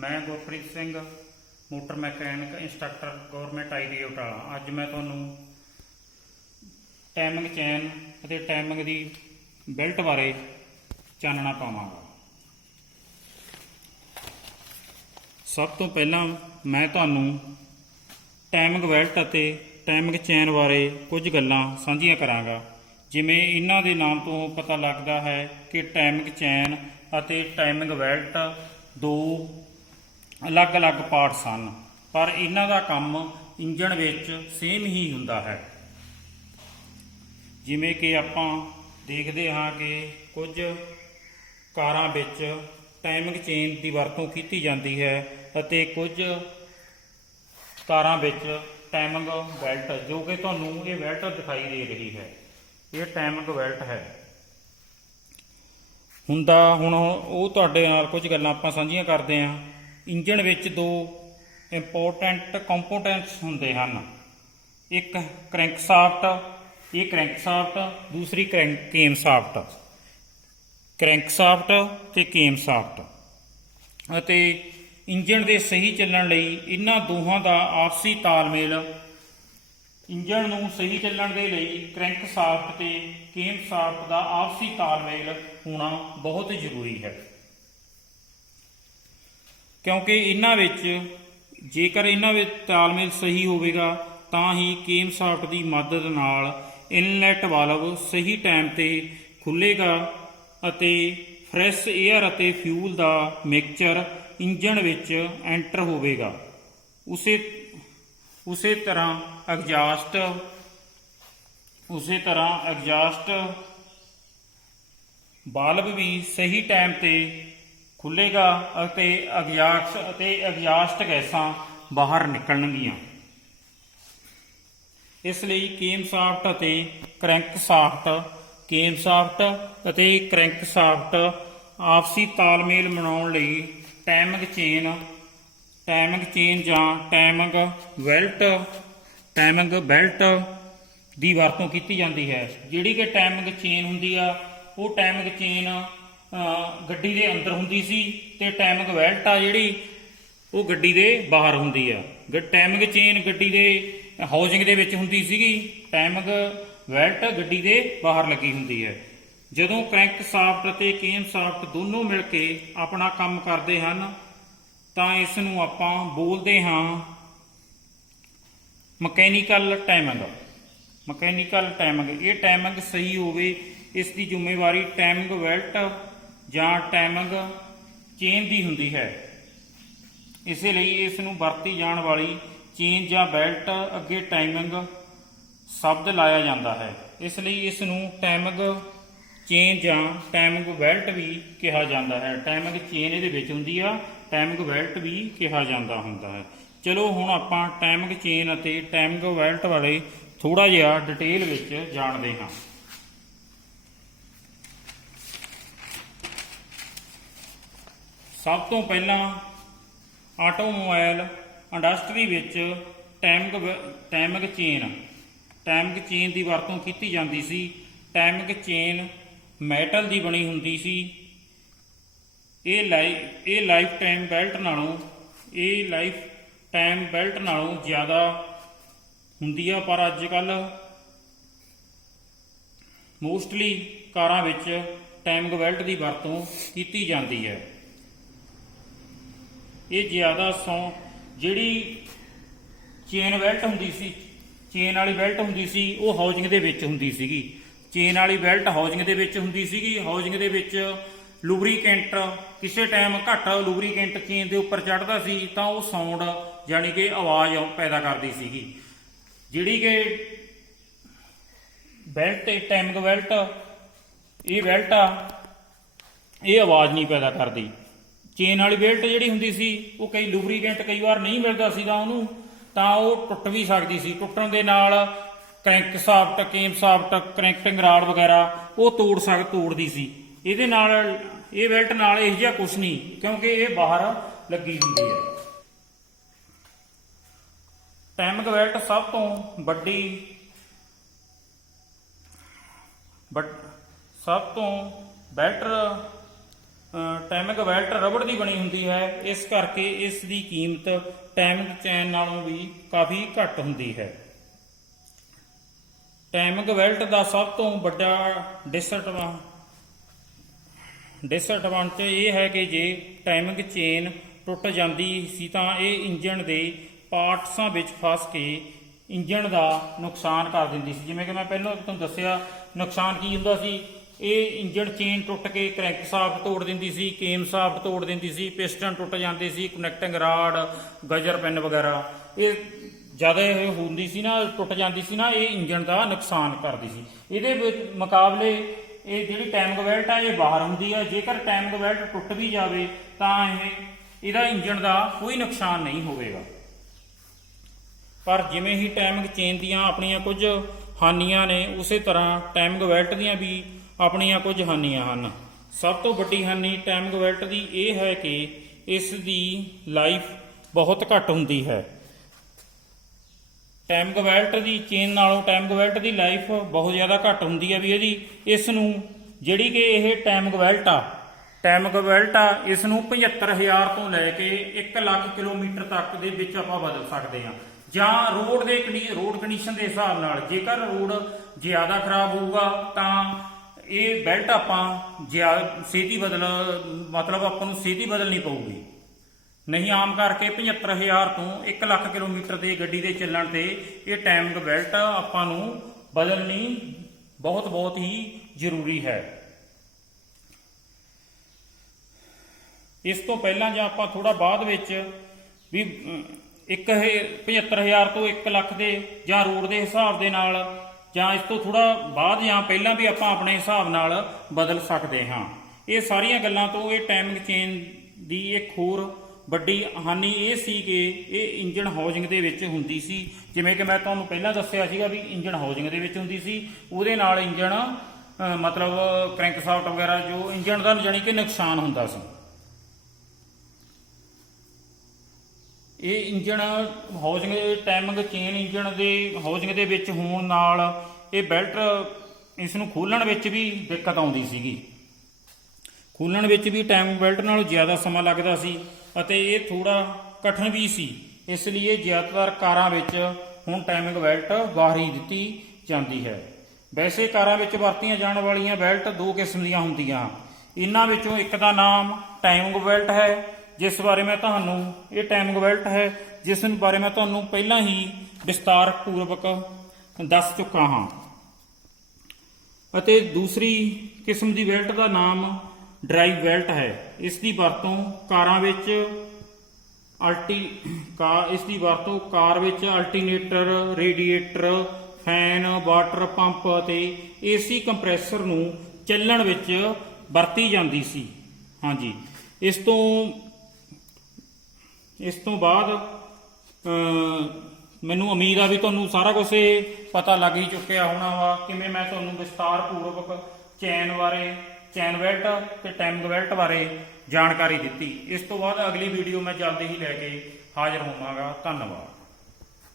मैं Gurpreet Singh motor mechanic instructor government ITI Batala. अज मैं तुहानूं टाइमिंग चैन ਅਤੇ टाइमिंग की बेल्ट बारे चानना पावांगा। सब तो पहला मैं तुहानूं टाइमिंग बेल्ट ਅਤੇ टाइमिंग चैन बारे कुछ गल्लां सांझीਆਂ करांगा। जिवें इन्हां दे नाम तो पता लगता है कि टाइमिंग चैन ਅਤੇ टाइमिंग बेल्ट दो अलग अलग पार्ट सन, पर इन्हां दा काम इंजन विच सेम ही हुंदा है। जिवें कि आपां देखदे हां कि कुछ कारां विच टाइमिंग चेन की वरतों की जाती है ਅਤੇ कुछ कारां विच टाइमिंग बेल्ट, जो कि तुहानूं ये बेल्ट दिखाई दे रही है, ये टाइमिंग बेल्ट है हुंदा। हुण वो तुहाडे नाल कुछ गल्लां आपां सांझीਆਂ करदे हां। इंजन विच दो इंपोर्टेंट कंपोनेंट्स हुंदे हन, एक क्रैंकशाफ्ट, ये क्रैंकशाफ्ट, दूसरी केमशाफ्ट। क्रैंकशाफ्ट ते केमशाफ्ट ਅਤੇ इंजन के सही चलण लई इन्हां दोहां दा आपसी तालमेल, इंजन नूं सही चलण दे लई क्रैंकशाफ्ट ते केमशाफ्ट का आपसी तालमेल होना बहुत जरूरी है, क्योंकि इन्हां विच जेकर इन्हां विच तालमेल सही होवेगा तां ही केमशाफ्ट की मदद नाल इनलैट वाल्व सही टाइम ते खुलेगा ਅਤੇ फ्रैश एयर ਅਤੇ फ्यूल का मिक्सचर इंजन विच एंटर होवेगा। उसे तरह एग्जास्ट बाल्ब भी सही टाइम ते खुलेगा ਅਤੇ एग्जास्ट गैसां बाहर निकलणगीਆਂ। इसलिए केमशाफ्ट ਅਤੇ क्रैंकशाफ्ट आपसी तालमेल बनाउण लई टाइमिंग चेन जां टाइमिंग बेल्ट की वरतों की जाती है। जिहड़ी कि टाइमिंग चेन हुंदी आ, वो टाइमिंग चेन गड्डी के अंदर हुंदी सी ते टाइमिंग बेल्ट आ जिहड़ी वो गड्डी के बाहर हुंदी आ। टाइमिंग चेन गड्डी के हाउसिंग दे विच हुंदी सीगी, टाइमिंग बेल्ट गड्डी के बाहर लगी हुंदी है। जदों क्रैंकशाफ्ट ਅਤੇ केमशाफ्ट दोनों मिल के अपना काम करते हैं तो इस नूं आपां बोलते हाँ मकैनीकल टाइमिंग। ये टाइमिंग सही होवे, इसकी जिम्मेवारी टाइमिंग बेल्ट जां टाइमिंग चेन की हुंदी है। इसलिए इस नूं वरती जाण वाली चेन जां बेल्ट अगे टाइमिंग शब्द लाया जाता है, इसलिए इस नूं टाइमिंग चेन जां टाइमिंग बेल्ट भी कहा जाता है। टाइमिंग चेन इहदे विच हुंदी आ, टाइमिंग बेल्ट भी कहा जाता हुंदा है। चलो हुण आपां टाइमिंग चेन अते टाइमिंग बेल्ट बारे थोड़ा जिहा डिटेल विच जाणदे हां। सब तो पहला automobile industry which timing chain की वरतों की जाती सी। टाइमिंग चेन मैटल की बनी हुंदी सी। ये लाइफ टाइम बेल्ट नालों ज़्यादा हुंदी आ, पर अजकल मोस्टली कारां विच टाइमिंग बेल्ट की वरतों की जाती है। ये ज़्यादा जिहड़ी चेन बेल्ट हुंदी सी, चेन वाली बेल्ट हुंदी सी, वो हाउसिंग दे विच हुंदी सीगी। चेन वाली बेल्ट हाउसिंग दे विच हुंदी सीगी। हाउसिंग दे विच लुबरीकेंट किसी टाइम घट लुबरीकेंट चेन के उपर चढ़ता सी तां वो साउंड यानी कि आवाज़ पैदा करती सीगी। जिहड़ी कि बेल्ट टाइमिंग बेल्ट ये बेल्ट आ, ये आवाज़ नहीं पैदा करती। चेन वाली बेल्ट जिहड़ी हुंदी सी वो कई लुबरीकेंट कई बार नहीं मिलता सीगा उहनूं, तां वो टुट भी सकती सी। टुटण दे नाल क्रैंकशाफ्ट, केमशाफ्ट, क्रैंकिंग राड वगैरह वो तोड़दी सी। इहदे नाल ये बेल्ट नाल इहो जिहा कुछ नहीं, क्योंकि ये बाहर लगी हुंदी है। टाइमिंग बेल्ट सब तो बेटर ਟਾਈਮਿੰਗ ਬੈਲਟ ਰਬੜ ਦੀ ਬਣੀ ਹੁੰਦੀ ਹੈ, ਇਸ ਕਰਕੇ ਇਸ ਦੀ ਕੀਮਤ ਟਾਈਮਿੰਗ ਚੇਨ ਨਾਲੋਂ ਵੀ ਕਾਫੀ ਘੱਟ ਹੁੰਦੀ ਹੈ। ਟਾਈਮਿੰਗ ਬੈਲਟ ਦਾ ਸਭ ਤੋਂ ਵੱਡਾ ਡਿਸਐਡਵਾਂਟੇਜ ਇਹ ਹੈ ਕਿ ਜੇ ਟਾਈਮਿੰਗ ਚੇਨ ਟੁੱਟ ਜਾਂਦੀ ਸੀ ਤਾਂ ਇਹ ਇੰਜਣ ਦੇ ਪਾਰਟਸਾਂ ਵਿੱਚ ਫਸ ਕੇ ਇੰਜਣ ਦਾ ਨੁਕਸਾਨ ਕਰ ਦਿੰਦੀ ਸੀ। ਜਿਵੇਂ ਕਿ ਮੈਂ ਪਹਿਲਾਂ ਤੁਹਾਨੂੰ ਦੱਸਿਆ, ਨੁਕਸਾਨ ਕੀ ਹੁੰਦਾ ਸੀ, ਇਹ ਇੰਜਣ ਚੇਨ ਟੁੱਟ ਕੇ ਕਰੈਂਕ ਸ਼ਾਫਟ ਤੋੜ ਦਿੰਦੀ ਸੀ, ਕੇਮ ਸ਼ਾਫਟ ਤੋੜ ਦਿੰਦੀ ਸੀ, ਪਿਸਟਨ ਟੁੱਟ ਜਾਂਦੇ ਸੀ, ਕਨੈਕਟਿੰਗ ਰਾਡ, ਗਜਰ ਪਿੰਨ ਵਗੈਰਾ ਇਹ ਜ਼ਿਆਦਾ ਇਹ ਹੁੰਦੀ ਸੀ ਨਾ, ਟੁੱਟ ਜਾਂਦੀ ਸੀ ਨਾ, ਇਹ ਇੰਜਣ ਦਾ ਨੁਕਸਾਨ ਕਰਦੀ ਸੀ। ਇਹਦੇ ਮੁਕਾਬਲੇ ਇਹ ਜਿਹੜੀ ਟਾਈਮਿੰਗ ਬੈਲਟ ਆ ਇਹ ਬਾਹਰ ਹੁੰਦੀ ਆ। ਜੇਕਰ ਟਾਈਮਿੰਗ ਬੈਲਟ ਟੁੱਟ ਵੀ ਜਾਵੇ ਤਾਂ ਇਹਦਾ ਇੰਜਣ ਦਾ ਕੋਈ ਨੁਕਸਾਨ ਨਹੀਂ ਹੋਵੇਗਾ। ਪਰ ਜਿਵੇਂ ਹੀ ਟਾਈਮਿੰਗ ਚੇਨ ਦੀਆਂ ਆਪਣੀਆਂ ਕੁਝ ਹਾਨੀਆਂ ਨੇ, ਉਸੇ ਤਰ੍ਹਾਂ ਟਾਈਮਿੰਗ ਬੈਲਟ ਦੀਆਂ ਵੀ ਆਪਣੀਆਂ ਕੁਝ ਹਾਨੀਆਂ ਹਨ। ਸਭ ਤੋਂ ਵੱਡੀ ਹਾਨੀ ਟਾਈਮਿੰਗ ਬੈਲਟ ਦੀ ਇਹ ਹੈ ਕਿ ਇਸ ਦੀ ਲਾਈਫ ਬਹੁਤ ਘੱਟ ਹੁੰਦੀ ਹੈ। ਟਾਈਮਿੰਗ ਬੈਲਟ ਦੀ ਚੇਨ ਨਾਲੋਂ ਟਾਈਮਿੰਗ ਬੈਲਟ ਦੀ ਲਾਈਫ ਬਹੁਤ ਜ਼ਿਆਦਾ ਘੱਟ ਹੁੰਦੀ ਹੈ ਵੀ ਇਸ ਨੂੰ ਜਿਹੜੀ ਕਿ ਇਹ ਟਾਈਮਿੰਗ ਬੈਲਟ ਆ ਇਸ ਨੂੰ 75,000 ਤੋਂ ਲੈ ਕੇ 1 ਲੱਖ ਕਿਲੋਮੀਟਰ ਤੱਕ ਦੇ ਵਿੱਚ ਆਪਾਂ ਬਦਲ ਸਕਦੇ ਹਾਂ। ਜਾਂ ਰੋਡ ਕੰਡੀਸ਼ਨ ਦੇ ਹਿਸਾਬ ਨਾਲ, ਜੇਕਰ ਰੋਡ ਜ਼ਿਆਦਾ ਖਰਾਬ ਹੋਊਗਾ ਤਾਂ ਇਹ ਬੈਲਟ ਆਪਾਂ ਆਪਾਂ ਨੂੰ ਛੇਤੀ ਬਦਲਣੀ ਪਊਗੀ। ਨਹੀਂ, ਆਮ ਕਰਕੇ 75,000 ਤੋਂ 1 ਲੱਖ ਕਿਲੋਮੀਟਰ ਦੀ ਗੱਡੀ ਦੇ ਚੱਲਣ ਤੇ ਇਹ ਟਾਈਮਿੰਗ ਬੈਲਟ ਆਪਾਂ ਨੂੰ ਬਦਲਣੀ ਬਹੁਤ ਹੀ ਜ਼ਰੂਰੀ ਹੈ। ਇਸ ਤੋਂ ਪਹਿਲਾਂ ਜਾਂ ਆਪਾਂ ਥੋੜਾ ਬਾਅਦ ਵਿੱਚ ਵੀ 75,000 ਤੋਂ 1 ਲੱਖ ਦੇ ਜਾਂ ਰੋਡ ਦੇ ਹਿਸਾਬ ਦੇ ਨਾਲ, ਜਾਂ ਇਸ ਤੋਂ ਥੋੜਾ ਬਾਅਦ ਜਾਂ ਪਹਿਲਾਂ ਵੀ ਆਪਾਂ ਆਪਣੇ ਹਿਸਾਬ ਨਾਲ ਬਦਲ ਸਕਦੇ ਹਾਂ। ਇਹ ਸਾਰੀਆਂ ਗੱਲਾਂ ਤੋਂ ਇਹ ਟਾਈਮਿੰਗ ਚੇਨ ਦੀ ਇੱਕ ਹੋਰ ਵੱਡੀ ਹਾਨੀ ਇਹ ਸੀ ਕਿ ਇਹ ਇੰਜਣ ਹਾਊਸਿੰਗ ਦੇ ਵਿੱਚ ਹੁੰਦੀ ਸੀ। ਜਿਵੇਂ ਕਿ ਮੈਂ ਤੁਹਾਨੂੰ ਪਹਿਲਾਂ ਦੱਸਿਆ ਸੀਗਾ ਵੀ ਇੰਜਣ ਹਾਊਸਿੰਗ ਦੇ ਵਿੱਚ ਹੁੰਦੀ ਸੀ, ਉਹਦੇ ਨਾਲ ਇੰਜਣ ਕ੍ਰੈਂਕ ਸ਼ਾਫਟ ਵਗੈਰਾ ਜੋ ਇੰਜਣ ਦਾ ਜਾਣੀ ਕਿ ਨੁਕਸਾਨ ਹੁੰਦਾ ਸੀ। ਇਹ engine housing timing chain engine ਦੇ ਹਾਊਸਿੰਗ ਦੇ ਵਿੱਚ ਹੋਣ ਨਾਲ ਇਹ ਬੈਲਟ ਇਸ ਨੂੰ ਖੋਲ੍ਹਣ ਵਿੱਚ ਵੀ ਦਿੱਕਤ ਆਉਂਦੀ ਸੀਗੀ। ਖੋਲ੍ਹਣ ਵਿੱਚ ਵੀ ਟਾਈਮਿੰਗ ਬੈਲਟ ਨਾਲੋਂ ਜ਼ਿਆਦਾ ਸਮਾਂ ਲੱਗਦਾ ਸੀ ਅਤੇ ਇਹ ਥੋੜਾ ਕਠਿਨ ਵੀ ਸੀ। ਇਸ ਲਈ ਜ਼ਿਆਦਾਤਰ ਕਾਰਾਂ ਵਿੱਚ ਹੁਣ ਟਾਈਮਿੰਗ ਬੈਲਟ ਬਾਹਰ ਹੀ ਦਿੱਤੀ ਜਾਂਦੀ ਹੈ। ਵੈਸੇ ਕਾਰਾਂ ਵਿੱਚ ਵਰਤੀਆਂ ਜਾਣ ਵਾਲੀਆਂ ਬੈਲਟ 2 ਕਿਸਮ ਦੀਆਂ ਹੁੰਦੀਆਂ। ਇਹਨਾਂ ਵਿੱਚੋਂ ਇੱਕ ਦਾ ਨਾਮ ਟਾਈਮਿੰਗ ਬੈਲਟ ਹੈ, ਜਿਸ ਬਾਰੇ ਮੈਂ ਤੁਹਾਨੂੰ ਪਹਿਲਾਂ ਹੀ ਵਿਸਤਾਰਪੂਰਵਕ ਦੱਸ ਚੁੱਕਾ ਹਾਂ। ਅਤੇ ਦੂਸਰੀ ਕਿਸਮ ਦੀ ਬੈਲਟ ਦਾ ਨਾਮ ਡਰਾਈਵ ਬੈਲਟ ਹੈ। ਇਸ ਦੀ ਵਰਤੋਂ ਕਾਰ ਵਿੱਚ alternator, radiator, fan, water pump ਅਤੇ ਏਸੀ ਕੰਪਰੈਸਰ ਨੂੰ ਚੱਲਣ ਵਿੱਚ ਵਰਤੀ ਜਾਂਦੀ ਸੀ। ਹਾਂਜੀ, ਇਸ ਤੋਂ ਬਾਅਦ ਮੈਨੂੰ ਉਮੀਦ ਆ ਵੀ ਤੁਹਾਨੂੰ ਸਾਰਾ ਕੁਝ ਪਤਾ ਲੱਗ ਹੀ ਚੁੱਕਿਆ ਹੋਣਾ ਵਾ, ਕਿਵੇਂ ਮੈਂ ਤੁਹਾਨੂੰ ਵਿਸਤਾਰਪੂਰਵਕ ਚੈਨ ਬੈਲਟ ਤੇ ਟਾਈਮਿੰਗ ਬੈਲਟ ਬਾਰੇ ਜਾਣਕਾਰੀ ਦਿੱਤੀ। ਇਸ ਤੋਂ ਬਾਅਦ ਅਗਲੀ ਵੀਡੀਓ ਮੈਂ ਜਲਦੀ ਹੀ ਲੈ ਕੇ ਹਾਜ਼ਰ ਹੋਵਾਂਗਾ। ਧੰਨਵਾਦ।